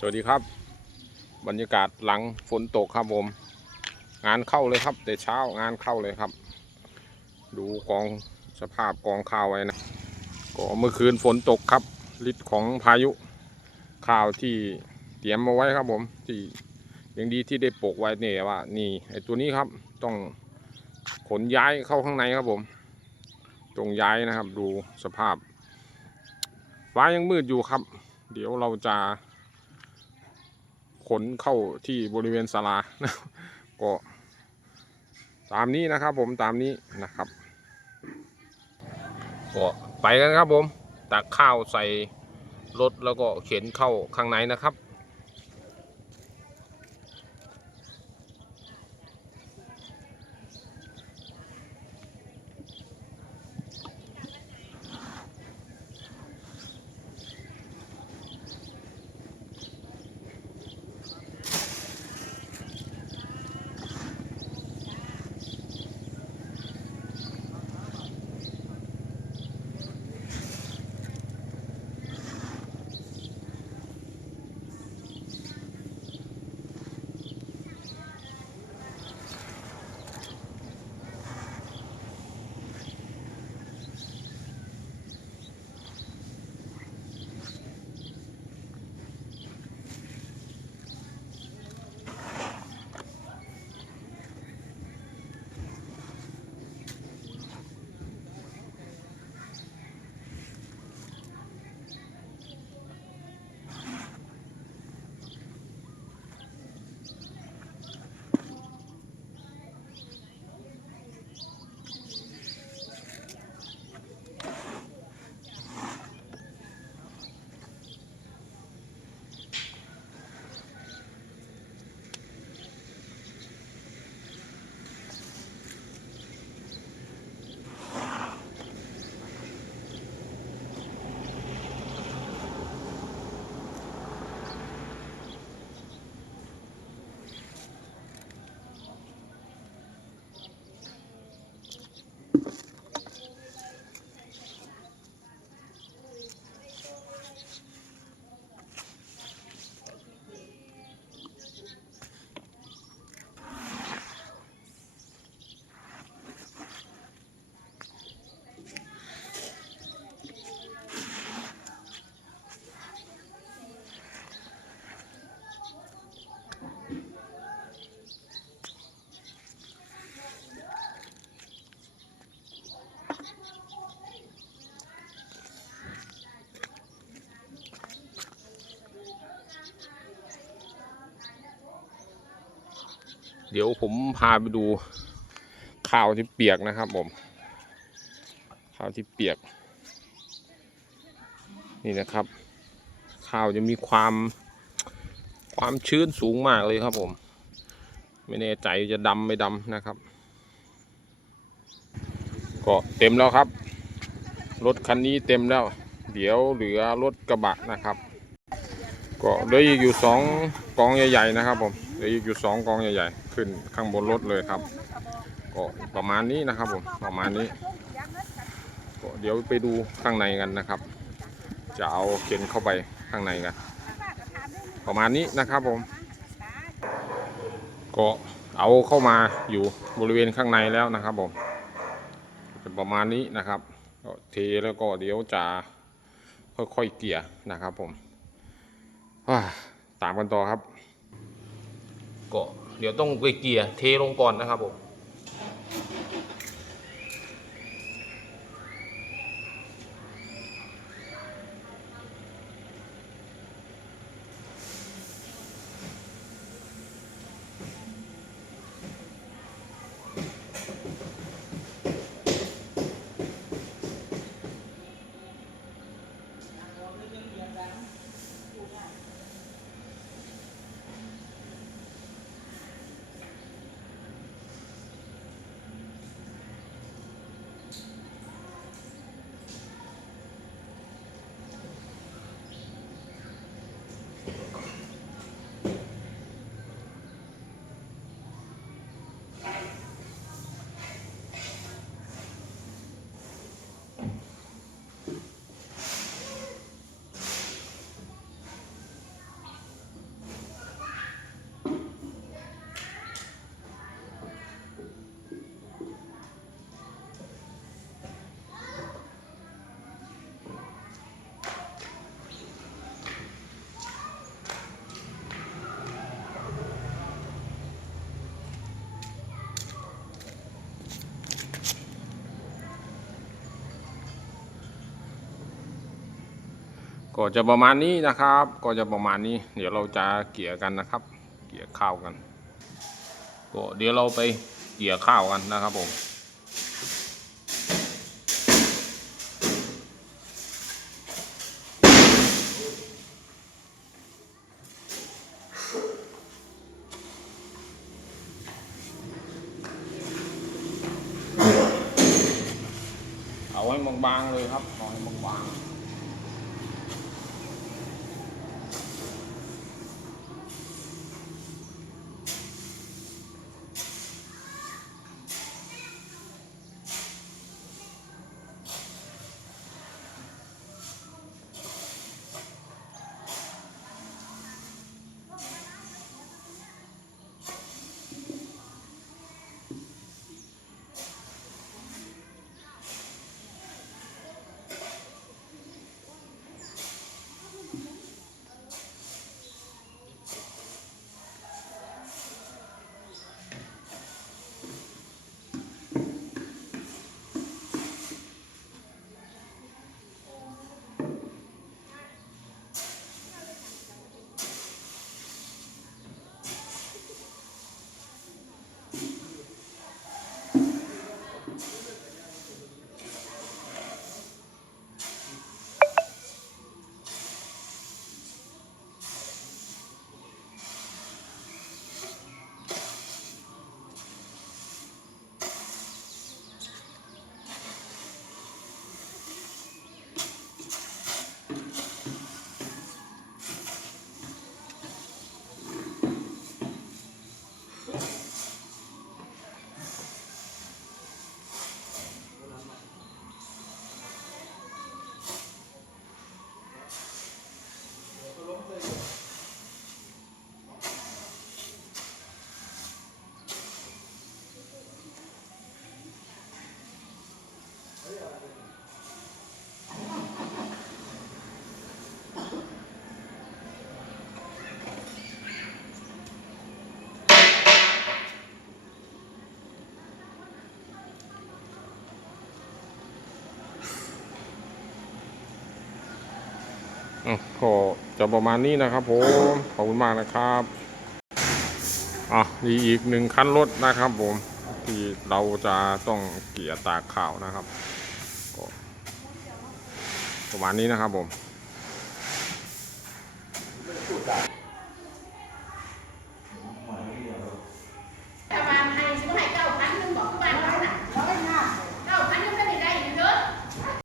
สวัสดีครับ บรรยากาศหลังฝนตกครับผม งานเข้าเลยครับ แต่เช้างานเข้าเลยครับ ดูกองสภาพกองข้าวไว้นะ ก็เมื่อคืนฝนตกครับฤทธิ์ของพายุข้าวที่เตรียมมาไว้ครับผมที่ยังดีที่ได้ปลูกไว้เนี่ยว่านี่ไอตัวนี้ครับต้องขนย้ายเข้าข้างในครับผมตรงย้ายนะครับ ดูสภาพฟ้ายังมืดอยู่ครับ เดี๋ยวเราจะ ขนเข้าที่บริเวณศาลานะก็ตามนี้นะครับผมตามนี้นะครับก็ไปกันครับผมตักข้าวใส่รถแล้วก็เข็นเข้าข้างในนะครับ เดี๋ยวผมพาไปดูข้าวที่เปียกนะครับผมข้าวที่เปียก นี่นะครับ ข้าวจะมีความความชื้นสูงมากเลยครับผม ไม่แน่ใจจะดำไม่ดำนะครับ ก็เต็มแล้วครับ รถคันนี้เต็มแล้ว เดี๋ยวเหลือรถกระบะนะครับ ก็เหลืออีกอยู่สองกองใหญ่ๆนะครับผมเหลืออีกอยู่สองกองใหญ่ๆ ขึ้นข้างบนรถเลยครับ ก็ประมาณนี้นะครับผมประมาณนี้ก็เดี๋ยวไปดูข้างในกันนะครับ จะเอาเข็นเข้าไปข้างในกัน ประมาณนี้นะครับผม ก็เอาเข้ามาอยู่บริเวณข้างในแล้วนะครับผมเป็นประมาณนี้นะครับก็เทแล้วก็เดี๋ยวจะค่อยๆเกี่ยนะครับผมอ่าตามกันต่อครับก็ เดี๋ยวต้องไปเกลี่ยเทลงก่อนนะครับผม ก็จะประมาณนี้นะครับ ก็จะประมาณนี้ เดี๋ยวเราจะเกี่ยกันนะครับ เกี่ยข้าวกัน ก็เดี๋ยวเราไปเกี่ยข้าวกันนะครับผมเอาไว้บางๆเลยครับเอาไว้บางๆ ก็จะประมาณนี้นะครับผมขอบคุณมากนะครับอะมีอีกหนึ่งคันรถนะครับผมที่เราจะต้องเกี่ยตากข่าวนะครับ ก็ประมาณนี้นะครับผม